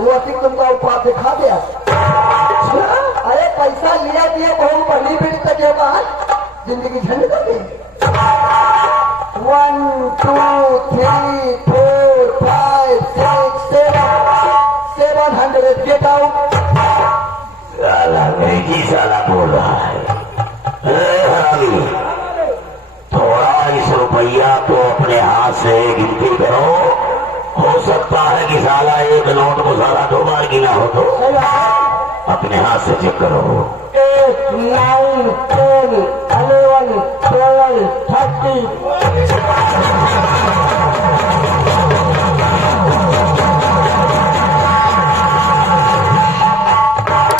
वो अति तुमका ऊपर दिखा दिया। अरे पैसा लिया दिया बहुत पढ़ी बेटी तक ये बात जिंदगी झंड कर दी। 1 2 3 4 5 6 700 गेट आउट। साला अंग्रेजी साला बोल रहा है। थोड़ा इस रुपया को अपने हाथ से गिनती करो। हो सकता है कि साला एक नोट को साला 2 बार गिना हो तो अपने हाथ से चेक करो। 8 9 10 11 12 30।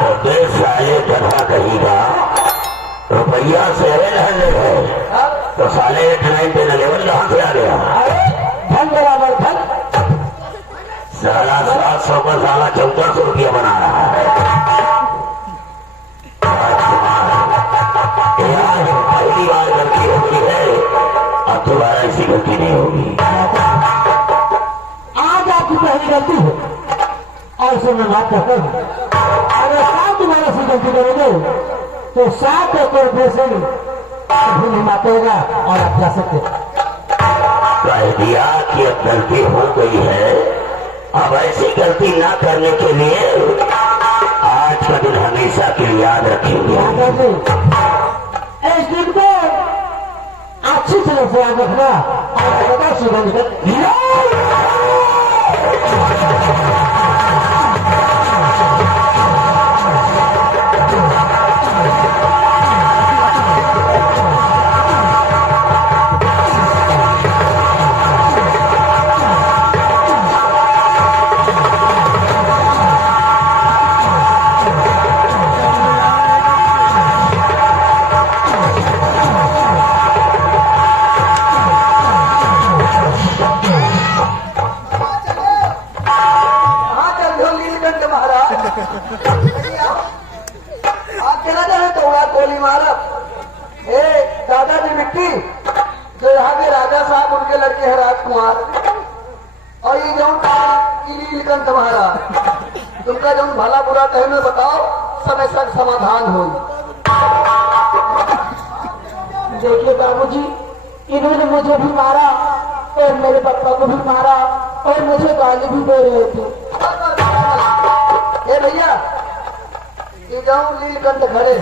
तो देश साले गधा कहेगा रुपया 700 है तो साले 8 कहाँ से आ गया? धन बराबर धन। साला 700 का साला 1400 रुपया बना रहा है। पहली बार गलती हो गई है, अब दोबारा ऐसी गलती नहीं होगी। आज आपकी पहली गलती है और इसे मैं माफ करता हूँ। अगर 7 दोबारा से गलती करोगे तो 7 एकड़ पैसे कभी नहीं मापेगा और आप जा सकते। कह दिया कि अब गलती हो गई है, अब ऐसी गलती ना करने के लिए आज का दिन हमेशा के लिए याद रखेंगे। इस दिन को अच्छी तरह से याद रखना और बता सुबह गोली मारा। दादाजी मिट्टी जो यहाँ के राजा साहब उनके लड़के हैं राजकुमार और ये जो नीलकंठ महाराज तुमका जो भला बुरा कहने बताओ समय तक समाधान हो। देखिए बाबूजी इन्होंने मुझे भी मारा और मेरे पापा को भी मारा और मुझे गाली भी दे रहे थे। भैया ये जाऊं नीलकंठ खड़े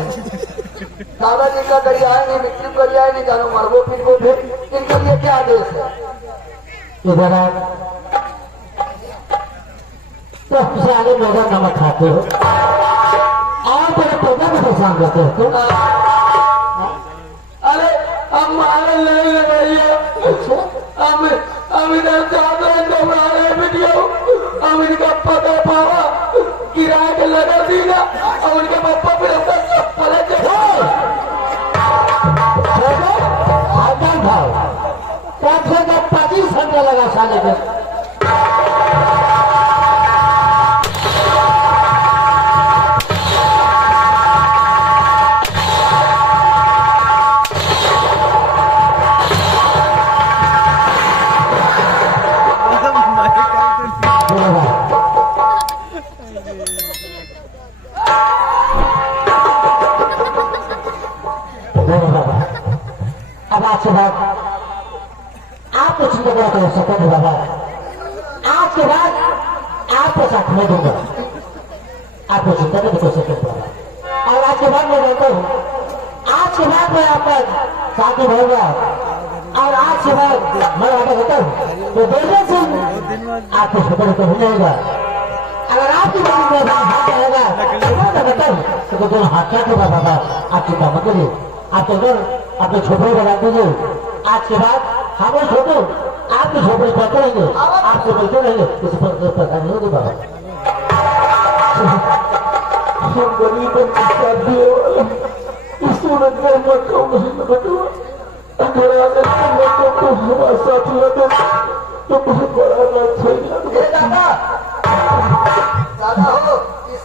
दादाजी का दरियाए नहीं मिट्टी दरियाए नहीं जानो मरबो फिर वो फिर इनके लिए क्या आदेश है? इधर तो सबसे आगे मेरा नमक खाते हो और तेरे पैदा में परेशान करते हो तुम। अरे हम मारे नहीं है भैया। हम इधर जाते हैं दोबारा वीडियो हम इनका पता पावा किराए के लगा दीना और उनके पापा फिर अपना सब पले कम से कम 25 घंटे लगा साले के। अब आज के बाद आपको चिंता करा कर सकते हैं बाबा। आज के बाद आपको साथ में दूंगा, आपको चिंता नहीं कर सकते बाबा। और आज के बाद मैं कहता हूँ आज के बाद मैं आपका साथी होगा और आज के बाद मैं आपका कहता हूँ तो देखने से आपको खबर तो हो जाएगा। अगर आपकी बात में हाथ आएगा तो मैं कहता हूँ तो दोनों हाथ क्या होगा बाबा। आप चिंता मत करिए, आप चलकर अपने झोपड़ी बना दीजिए। आज के बाद हमें छोटो आपकी झोपड़ी पर करेंगे, आपसे मिलते रहेंगे, किसी पर पता नहीं होगी बाबा। हम गरीब सूरत में हमारे साथ तो बहुत बड़ा दादा हो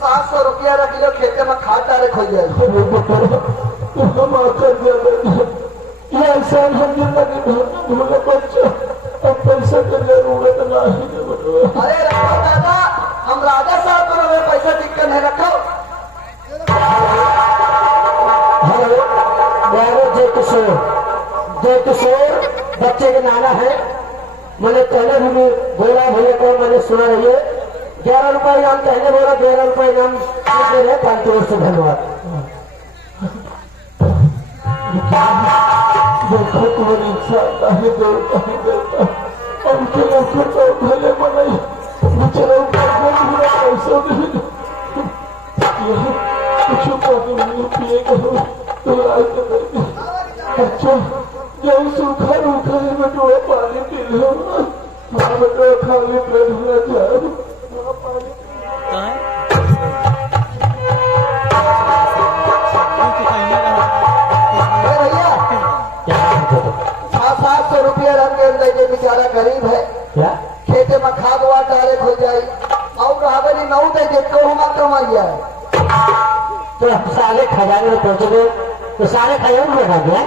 700 रुपया रख लो खेते में खाता रखो जाए हम आकर ये ऐसा हम जिंदगी भूले बच्चे अब पैसा की जरूरत नहीं। अरे दादा हम राजा बच्चे के नाना है। मैंने पहले भी बोला भैया को, मैंने सुना रही है 11 रुपए नाम पहले बोला, 11 रुपए नाम दे रहे 5 वर्ष से। धन्यवाद। देखो तुम्हारी इच्छा है देवता है देवता, उनके लौटे तो भले बनाई बेचारा पैसा नहीं कुछ पानी नहीं पिएगा तो आज नहीं। अच्छा जब सूखा रूखा है बटुआ पानी पी लो, बटुआ खाली पेट होना चाहिए पानी। भैया 700 रुपया रंग के बेचारा गरीब है, क्या खेते में खाद वाट डाले खुल जाए और हमारी नौ दे तो हम कमाइया तो साले खजाने में पहुंच गए तो सारे खजाने में लगा दिया।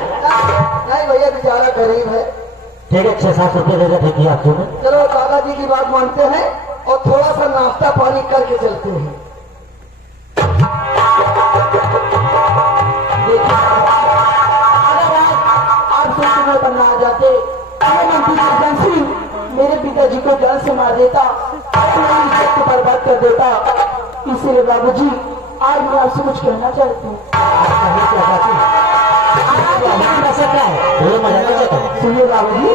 नहीं भैया बेचारा गरीब है। ठीक है 600-700 रुपये दे देते किया आपको। चलो दादाजी की बात मानते हैं और थोड़ा सा नाश्ता पानी करके चलते हैं। देखिए आप सोचने पर ना आ जाते, मेरे पिताजी को जान से मार देता, को बर्बाद कर देता। इसीलिए बाबूजी आज मैं आपसे कुछ कहना चाहती हूँ। सुनिए बाबूजी,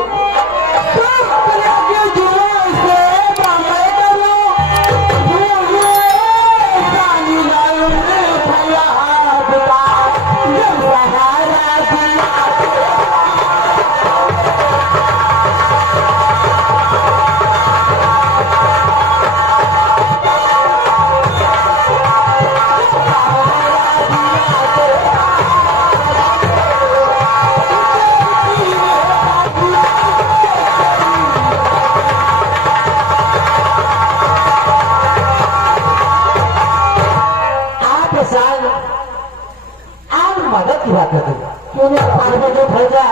मदद की बात करते क्यों नहीं जो भेजा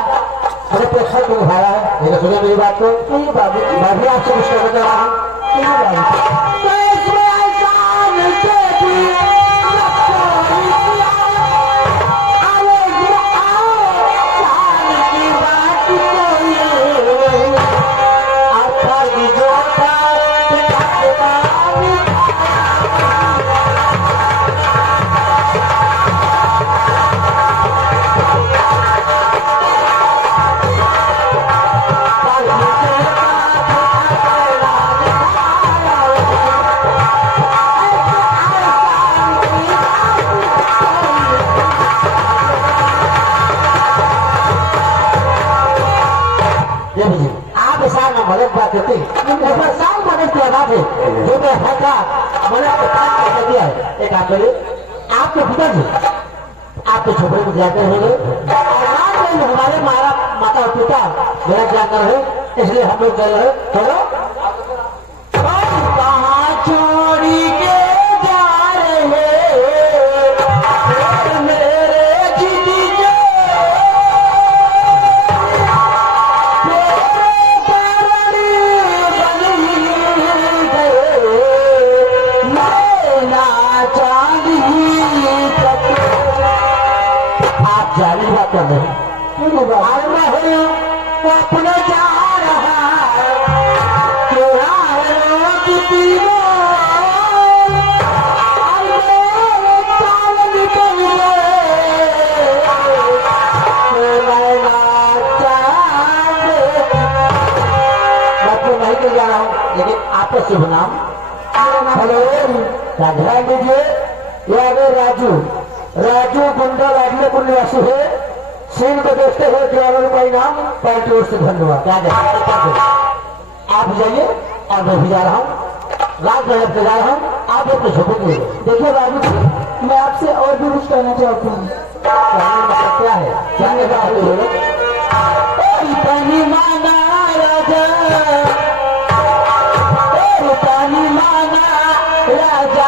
अरे पैसा क्यों उठाया है। मैंने सुना मेरी बात को बाबू मैं भी आपसे कुछ कहना चाह रहा हूँ। आप साल में मदद बात करते साल मदद की बात है जो मैं था मैंने आपको दिया है। एक आप करिए आपके पिताजी आपके छोटे को जाकर होंगे, हमारे माता और पिता मेरा जाकर है, इसलिए हम लोग गए हैं। चलो कहाँ छोड़ी के जा रहे मेरे जीजी जारी बात कर रहे वो अपने जा रहा नहीं कर जा रहा हूँ, लेकिन आपका शुभ नाम राजा दीजिए। ये राजू राजू गुंडा राजपुर निवासी है। सीन को देखते हुए 11 रुपये नाम पार्टी ओर से धन्यवाद। आप जाइए और मैं भी जा रहा हूँ, रात नगर से जा रहा हूँ। आप अपने छोटे को देखिए बाबू जी, मैं आपसे और भी कुछ कहना चाहता हूँ। मतलब क्या है जानने का माना राजा माना राजा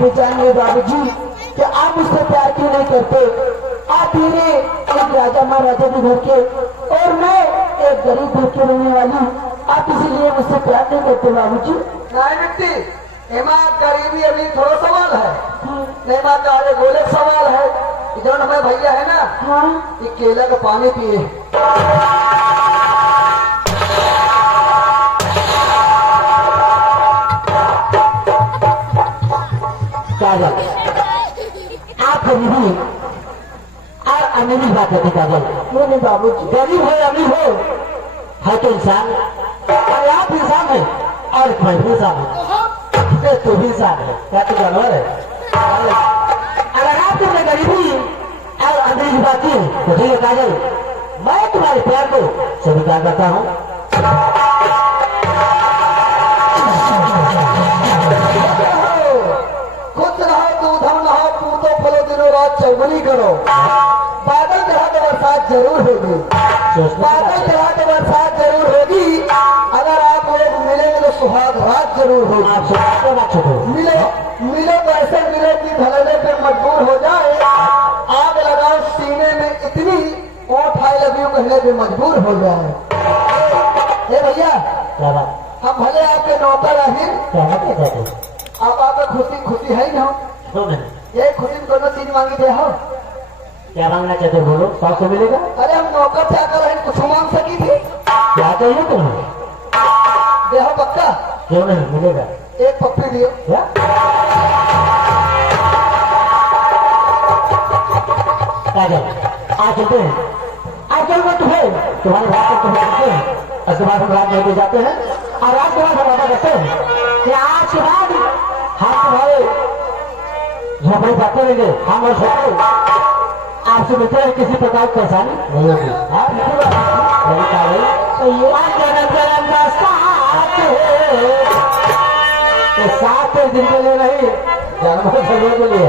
मैं जानिए बाबूजी कि आप मुझसे प्यार क्यों नहीं करते। आप मेरे एक राजा महाराजा के घर के और मैं एक गरीब घर के रहने वाली हूँ। आप इसीलिए मुझसे प्यार नहीं करते बाबूजी। नहीं मिट्टी एमा गरीबी अभी थोड़ा सवाल है। एमा तारे गोले सवाल है कि जो हमें भैया है ना हाँ ये केला का पानी पिए। काजल आप गरीबी और अमीरी बात होती काजल। वो नहीं बाबूजी, गरीब हो अमीर हो है तो इंसान। और आप इंसान है और मैं भी इंसान है, तू भी इंसान है, क्या तू जानवर है। अगर आप तुमने गरीबी और अमीरी की बात की तो ठीक है काजल, मैं तुम्हारे प्यार को स्वीकार करता हूँ। खुद रहो दूधम नहो पूतो फलो दिनों रात चौगुनी करो। बादल चढ़ा तो बरसात जरूर होगी। बादल चढ़ा तो बरसात जरूर होगी। अगर आप लोग मिलेंगे तो सुहाग रात जरूर होगी। आप सुनाते ना छोड़ो। मिले मिले तो ऐसे मिले कि धड़ल्ले पे मजबूर हो जाए। आग लगाओ सीने में इतनी ओठ आई लव यू कहने पे मजबूर हो जाए। ए भैया क्या बात, हम भले आपके नौकर रहें, क्या है क्या कहते आप आपका खुशी खुशी है ना। क्यों नहीं, ये खुशी में दोनों चीज मांगी दे हो। क्या मांगना चाहते हो बोलो, 100 मिलेगा। अरे हम नौकर से आकर रहें कुछ मांग सकी थी। क्या चाहिए तुम्हें, दे हो पक्का। क्यों नहीं मिलेगा। एक पप्पी दियो। क्या काजल आज चलते हैं, आज चलते तुम्हें तुम्हारे रात तक तुम्हें करते हैं और तुम्हारे हम रात लेके जाते हैं और रात के बाद हम वादा करते हैं कि आज के बाद हम तुम्हारे झोपड़ी जाते रहेंगे। हम और झोपड़ी आपसे मिलते हैं, किसी प्रकार की परेशानी नहीं होगी। हाँ बिल्कुल सही कहा भाई। तो ये जन्म जन्म का साथ है, ये साथ दिन के लिए नहीं, जन्म जन्म के लिए।